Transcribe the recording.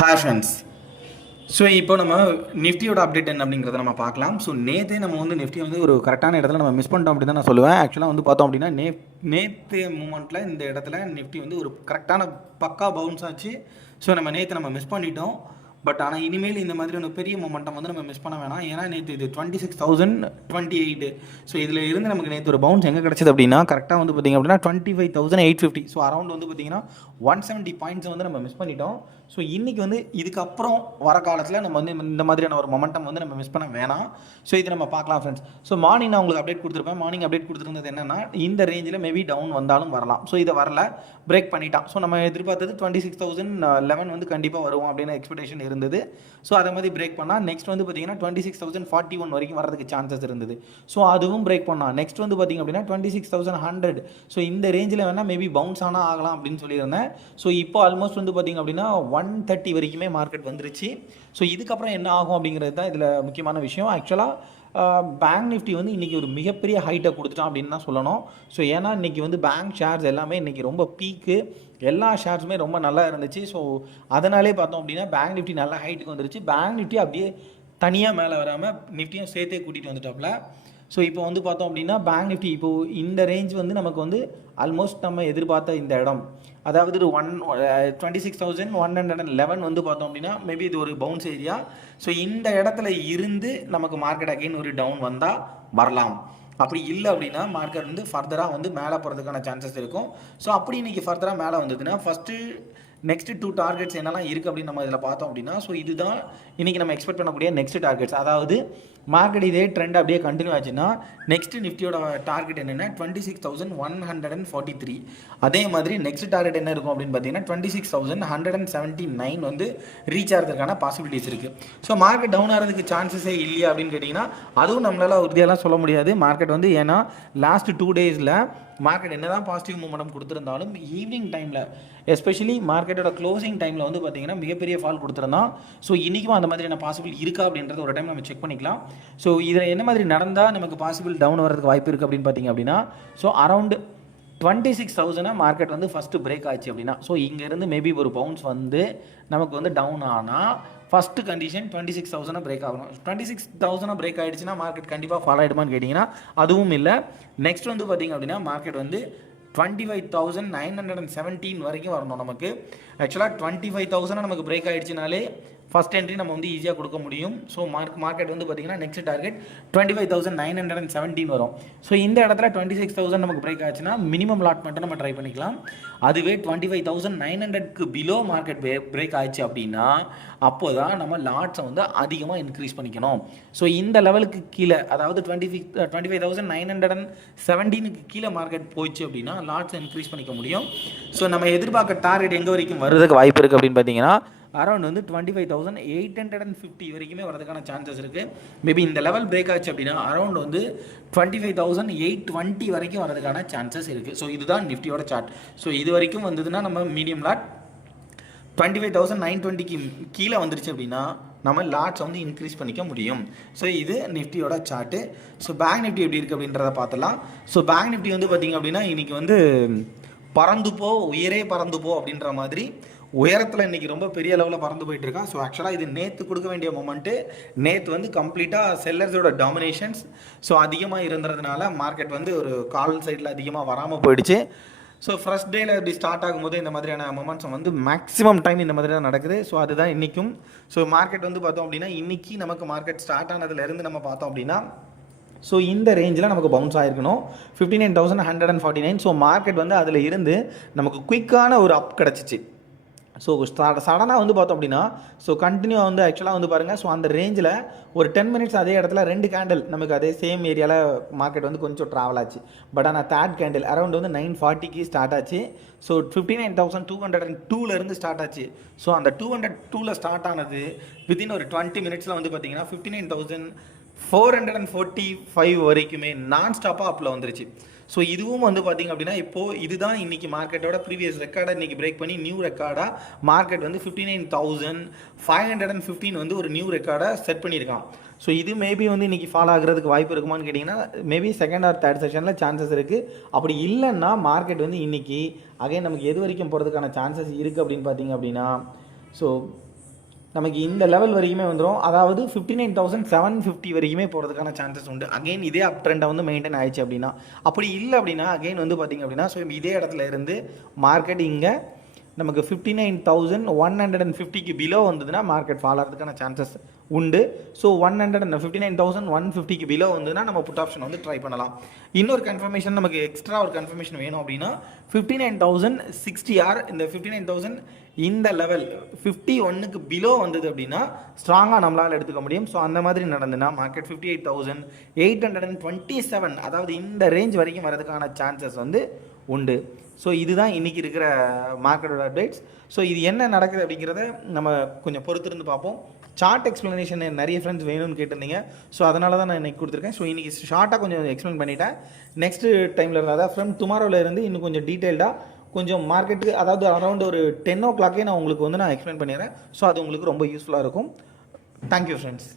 Hi friends. So இப்போ நம்ம நிஃப்டியோட அப்டேட் என்ன அப்படிங்கிறத நம்ம பார்க்கலாம். ஸோ நேற்றே நம்ம வந்து நிஃப்டி வந்து ஒரு கரெக்டான இடத்துல நம்ம மிஸ் பண்ணிட்டோம் அப்படின்னு தான் நான் சொல்லுவேன். ஆக்சுவலாக வந்து பார்த்தோம் அப்படின்னா நேற்று மூமெண்ட்டில் இந்த இடத்துல நிஃப்டி வந்து ஒரு கரெக்டான பக்கா பவுன்ஸ் ஆச்சு. ஸோ நம்ம நேற்று நம்ம மிஸ் பண்ணிட்டோம். பட் ஆனால் இனிமேல் இந்த மாதிரி ஒரு பெரிய மொமெண்டம் வந்து நம்ம மிஸ் பண்ண வேணாம். ஏன்னா நேற்று இது 26,028. ஸோ இதில் இருந்து நமக்கு நேற்று ஒரு பவுன்ஸ் எங்கே கிடச்சிது அப்படின்னா கரெக்டாக வந்து பார்த்திங்க அப்படின்னா 25,850. ஸோ அரௌண்ட் வந்து பார்த்திங்கன்னா 170 பாயிண்ட்ஸ் வந்து நம்ம மிஸ் பண்ணிட்டோம். ஸோ இன்றைக்கி வந்து இதுக்கப்புறம் வர காலத்தில் நம்ம வந்து இந்த மாதிரியான ஒரு மொமெண்டம் வந்து நம்ம மிஸ் பண்ண வேணாம். ஸோ இதை நம்ம பார்க்கலாம் ஃப்ரெண்ட்ஸ். ஸோ மார்னிங் நான் உங்களுக்கு அப்டேட் கொடுத்துருப்பேன். மார்னிங் அப்டேட் கொடுத்துருந்தது என்னென்னா இந்த ரேஞ்சில் மேபி டவுன் வந்தாலும் வரலாம். ஸோ இதை வரல, பிரேக் பண்ணிட்டான். ஸோ நம்ம எதிர்பார்த்தது 26,011 வந்து கண்டிப்பாக வரும் அப்படின்னு எக்ஸ்பெக்டேஷன் இருந்தது. ஸோ அதை மாதிரி பிரேக் பண்ணால் நெக்ஸ்ட் வந்து பார்த்திங்கன்னா 26,041 வரைக்கும் வரதுக்கு சான்சஸ் இருந்தது. ஸோ அதுவும் பிரேக் பண்ணால் நெக்ஸ்ட் வந்து பார்த்திங்க அப்படின்னா 26,100. ஸோ இந்த ரேஞ்சில் வேணால் மேபி பவுன்ஸ் ஆனால் ஆகலாம் அப்படின்னு சொல்லியிருந்தேன். ஸோ இப்போ ஆல்மோஸ்ட் வந்து பார்த்திங்க அப்படின்னா 130 வரைக்குமே மார்க்கெட் வந்துருச்சு. ஸோ இதுக்கப்புறம் என்ன ஆகும் அப்படிங்கிறது தான் இதில் முக்கியமான விஷயம். ஆக்சுவலாக பேங்க் நிஃப்டி வந்து இன்றைக்கி ஒரு மிகப்பெரிய ஹைட்டை கொடுத்துட்டான் அப்படின்னு தான் சொல்லணும். ஸோ ஏன்னா இன்றைக்கி வந்து பேங்க் ஷேர்ஸ் எல்லாமே இன்றைக்கி ரொம்ப பீக்கு, எல்லா ஷேர்ஸுமே ரொம்ப நல்லா இருந்துச்சு. ஸோ அதனாலே பார்த்தோம் அப்படின்னா பேங்க் நிஃப்டி நல்லா ஹைட்டுக்கு வந்துருச்சு. பேங்க் நிஃப்டி அப்படியே தனியாக மேலே வராமல் நிஃப்டியும் சேர்த்தே கூட்டிகிட்டு வந்துட்டாப்புல. ஸோ இப்போ வந்து பார்த்தோம் அப்படின்னா பேங்க் நிஃப்டி இப்போது இந்த ரேஞ்ச் வந்து நமக்கு வந்து ஆல்மோஸ்ட் நம்ம எதிர்பார்த்த இந்த இடம், அதாவது 26,111 வந்து பார்த்தோம் அப்படின்னா மேபி இது ஒரு பவுன்ஸ் ஏரியா. ஸோ இந்த இடத்துல இருந்து நமக்கு மார்க்கெட் அகைன் ஒரு டவுன் வந்தால் வரலாம். அப்படி இல்லை அப்படின்னா மார்க்கெட் வந்து ஃபர்தராக வந்து மேலே போகிறதுக்கான சான்சஸ் இருக்கும். ஸோ அப்படி இன்றைக்கி ஃபர்தராக மேலே வந்ததுன்னா ஃபஸ்ட்டு நெக்ஸ்ட் 2 டார்கெட்ஸ் என்னெல்லாம் இருக்குது அப்படின்னு நம்ம இதில் பார்த்தோம் அப்படின்னா, ஸோ இதுதான் இன்றைக்கி நம்ம எக்ஸ்பெக்ட் பண்ணக்கூடிய நெக்ஸ்ட் டார்கெட்ஸ். அதாவது மார்க்கெட் இதே ட்ரெண்ட் அப்படியே கண்டினியூ ஆச்சுன்னா நெக்ஸ்ட் நிஃப்டியோட டார்கெட் என்னென்னா 26,143. அதே மாதிரி நெக்ஸ்ட் டார்கெட் என்ன இருக்கும் அப்படின்னு பார்த்தீங்கன்னா 26,179 வந்து ரீச் ஆகிறதுக்கான பாசிபிலிட்டிஸ் இருக்குது. ஸோ மார்க்கெட் டவுன் ஆகிறதுக்கு சான்சஸே இல்லையா அப்படின்னு கேட்டிங்கன்னா அதுவும் நம்மளால் உறுதியெல்லாம் சொல்ல முடியாது. மார்க்கெட் வந்து ஏன்னா லாஸ்ட் 2 டேஸில் மார்க்கெட் என்ன தான் பாசிட்டிவ் மூமெண்டம் கொடுத்துருந்தாலும் ஈவினிங் டைமில் எஸ்பெஷலி மார்க்கெட்டோட க்ளோசிங் டைமில் வந்து பார்த்திங்கன்னா மிகப்பெரிய ஃபால் கொடுத்துருந்தான். ஸோ இன்றைக்கும் அந்த மாதிரியான பாசிபிள் இருக்கா அப்படின்றத ஒரு டைம் நம்ம செக் பண்ணிக்கலாம். ஸோ இதில் என்ன மாதிரி நடந்தால் நமக்கு பாசிபிள் டவுன் வரதுக்கு வாய்ப்பு இருக்குது அப்படின்னு பார்த்திங்க அப்படின்னா, ஸோ அரௌண்ட் 26,000 மார்க்கெட் வந்து ஃபஸ்ட்டு பிரேக் ஆச்சு அப்படின்னா, ஸோ இங்கேருந்து மேபி ஒரு பவுன்ஸ் வந்து நமக்கு வந்து டவுன் ஆனால் ஃபஸ்ட்டு கண்டிஷன் 26,000 பிரேக் ஆகணும். 26,000 பிரேக் ஆகிடுச்சுன்னா மார்க்கெட் கண்டிப்பாக ஃபாலோ ஆகிடுமான்னு கேட்டிங்கன்னா அதுவும் இல்லை. நெக்ஸ்ட் வந்து பார்த்திங்க அப்படின்னா மார்க்கெட் வந்து 25,917 வரைக்கும் வரணும் நமக்கு. ஆக்சுவலாக 25,000 நமக்கு பிரேக் ஆகிடுச்சினாலே ஃபஸ்ட் என்ட்ரி நம்ம வந்து ஈஸியாக கொடுக்க முடியும். ஸோ மார்க்கெட் வந்து பார்த்திங்கன்னா நெக்ஸ்ட் டார்கெட் 25,917 வரும். ஸோ இந்த இடத்துல 26,000 நமக்கு பிரேக் ஆச்சுன்னா மினிமம் லாட் மட்டும் நம்ம ட்ரை பண்ணிக்கலாம். அதுவே 25,900க்கு பிலோ மார்க்கெட் பிரேக் ஆயிடுச்சு அப்படின்னா அப்போ தான் நம்ம லாட்ஸை வந்து அதிகமாக இன்க்ரீஸ் பண்ணிக்கணும். ஸோ இந்த லெவலுக்கு கீழே, அதாவது 25,917க்கு கீழே மார்க்கெட் போயிடுச்சு அப்படின்னா லாட்ஸை இன்க்ரீஸ் பண்ணிக்க முடியும். ஸோ நம்ம எதிர்பார்க்க டார்கெட் எங்கே வரைக்கும் வருவதுக்கு வாய்ப்பு இருக்குது அப்படின்னு பார்த்தீங்கன்னா அரௌண்ட் வந்து 25,850 வரைக்குமே வரதுக்கான சான்சஸ் இருக்குது. மேபி இந்த லெவல் பிரேக் ஆச்சு அப்படின்னா அரௌண்ட் வந்து 25,820 வரைக்கும் வரதுக்கான சான்சஸ் இருக்குது. ஸோ இதுதான் நிஃப்டியோட சார்ட். ஸோ இது வரைக்கும் வந்ததுன்னா நம்ம மீடியம் லாட், 25,920க்கு கீழே வந்துருச்சு அப்படின்னா நம்ம லாட்ஸ் வந்து இன்க்ரீஸ் பண்ணிக்க முடியும். ஸோ இது நிஃப்டியோட சார்ட்டு. ஸோ பேங்க் நிஃப்டி எப்படி இருக்குது அப்படின்றத பார்த்துலாம். ஸோ பேங்க் நிஃப்டி வந்து பார்த்திங்க அப்படின்னா இன்றைக்கி வந்து பறந்துப்போ உயரே பறந்துப்போ அப்படின்ற மாதிரி உயரத்தில் இன்றைக்கி ரொம்ப பெரிய லெவலில் பறந்து போயிட்டுருக்கா. ஸோ ஆக்சுவலாக இது நேற்று கொடுக்க வேண்டிய மொமெண்ட்டு நேற்று வந்து கம்ப்ளீட்டாக செல்லர்ஸோட டாமினேஷன்ஸ் ஸோ அதிகமாக இருந்ததுனால மார்க்கெட் வந்து ஒரு கால் சைடில் அதிகமாக வராமல் போயிடுச்சு. ஸோ ஃபர்ஸ்ட் டேயில் இப்படி ஸ்டார்ட் ஆகும்போது இந்த மாதிரியான மொமெண்ட்ஸ் வந்து மேக்ஸிமம் டைம் இந்த மாதிரி தான் நடக்குது. ஸோ அதுதான் இன்றைக்கும். ஸோ மார்க்கெட் வந்து பார்த்தோம் அப்படின்னா இன்றைக்கி நமக்கு மார்க்கெட் ஸ்டார்ட் ஆனதுலேருந்து நம்ம பார்த்தோம் அப்படின்னா ஸோ இந்த ரேஞ்சில் நமக்கு பவுன்ஸ் ஆகிருக்கணும் 59,149. ஸோ மார்க்கெட் வந்து அதில் இருந்து நமக்கு குயிக்கான ஒரு அப் கிடச்சிச்சு. ஸோ சடனாக வந்து பார்த்தோம் அப்படின்னா ஸோ கண்டினியூவாக வந்து ஆக்சுவலாக வந்து பாருங்கள். ஸோ அந்த ரேஞ்சில் ஒரு 10 மினிட்ஸ் அதே இடத்துல 2 கேண்டில் நமக்கு அதே சேம் ஏரியாவில் மார்க்கெட் வந்து கொஞ்சம் ட்ராவல் ஆச்சு. பட் ஆனால் தேர்ட் கேண்டில் அரௌண்ட் வந்து 940க்கு ஸ்டார்ட் ஆச்சு. ஸோ 59,202 ஸ்டார்ட் ஆச்சு. ஸோ அந்த 202 ஸ்டார்ட் ஆனது வித்தின் ஒரு 20 மினிட்ஸில் வந்து பார்த்தீங்கன்னா 59,445 வரைக்குமே நான் ஸ்டாப்பாக அப்பில் வந்துருச்சு. ஸோ இதுவும் வந்து பார்த்திங்க அப்படின்னா இப்போது இதுதான் இன்றைக்கி மார்க்கெட்டோட ப்ரீவியஸ் ரெக்கார்டை இன்றைக்கி பிரேக் பண்ணி நியூ ரெக்கார்டாக மார்க்கெட் வந்து 59,515 வந்து ஒரு நியூ ரெக்கார்டை செட் பண்ணியிருக்கான். ஸோ இது மேபி வந்து இன்றைக்கி ஃபாலோ ஆகிறதுக்கு வாய்ப்பு இருக்குமான்னு கேட்டிங்கன்னா மேபி செகண்ட் ஆர் தேர்ட் செஷனில் சான்சஸ் இருக்குது. அப்படி இல்லைன்னா மார்க்கெட் வந்து இன்றைக்கி அகைன் நமக்கு எது வரைக்கும் போகிறதுக்கான சான்சஸ் இருக்குது அப்படின்னு பார்த்திங்க அப்படின்னா ஸோ நமக்கு இந்த லெவல் வரைக்குமே வந்துடும். அதாவது 59,750 வரைக்குமே போகிறதுக்கான சான்சஸ் உண்டு. அகெயின் இதே அப் ட்ரெண்டை வந்து மெயின்டைன் ஆயிடுச்சு அப்படின்னா. அப்படி இல்லை அப்படின்னா அகெயின் வந்து பார்த்திங்க அப்படின்னா ஸோ இதே இடத்துல இருந்து மார்க்கெட் இங்கே நமக்கு 59,150க்கு பிலோ வந்ததுன்னா மார்க்கெட் ஃபால் ஆகிறதுக்கான சான்சஸ் உண்டு. ஸோ 59,150க்கு பிலோ வந்ததுன்னா நம்ம புட் ஆப்ஷன் வந்து ட்ரை பண்ணலாம். இன்னொரு கன்ஃபர்மேஷன் நமக்கு எக்ஸ்ட்ரா ஒரு கன்ஃபர்மேஷன் வேணும் அப்படின்னா 59,060 இந்த 59,000 இந்த லெவல் 51க்கு பிலோ வந்தது அப்படின்னா ஸ்ட்ராங்காக நம்மளால் எடுத்துக்க முடியும். ஸோ அந்த மாதிரி நடந்துன்னா மார்க்கெட் 58,827 அதாவது இந்த ரேஞ்ச் வரைக்கும் வரதுக்கான சான்சஸ் வந்து உண்டு. ஸோ இதுதான் இன்றைக்கி இருக்கிற மார்க்கெட்டோட அப்டேட்ஸ். ஸோ இது என்ன நடக்குது அப்படிங்கிறத நம்ம கொஞ்சம் பொறுத்திருந்து பார்ப்போம். சார்ட் எக்ஸ்ப்ளனேஷன் நிறைய ஃப்ரெண்ட்ஸ் வேணும்னு கேட்டிருந்தீங்க. ஸோ அதனால தான் நான் இன்றைக்கி கொடுத்துருக்கேன். ஸோ இன்றைக்கி ஷார்ட்டாக கொஞ்சம் எக்ஸ்பிளைன் பண்ணிட்டேன். நெக்ஸ்ட் டைமில் இருந்து அதாவது ஃப்ரம் டுமாரோவில் இருந்து இன்னும் கொஞ்சம் டீட்டெயில்டாக கொஞ்சம் மார்க்கெட்டுக்கு அதாவது அரௌண்ட் ஒரு 10 o'clock நான் உங்களுக்கு வந்து நான் எக்ஸ்பிளைன் பண்ணிடுறேன். ஸோ அது உங்களுக்கு ரொம்ப யூஸ்ஃபுல்லாக இருக்கும். Thank you friends.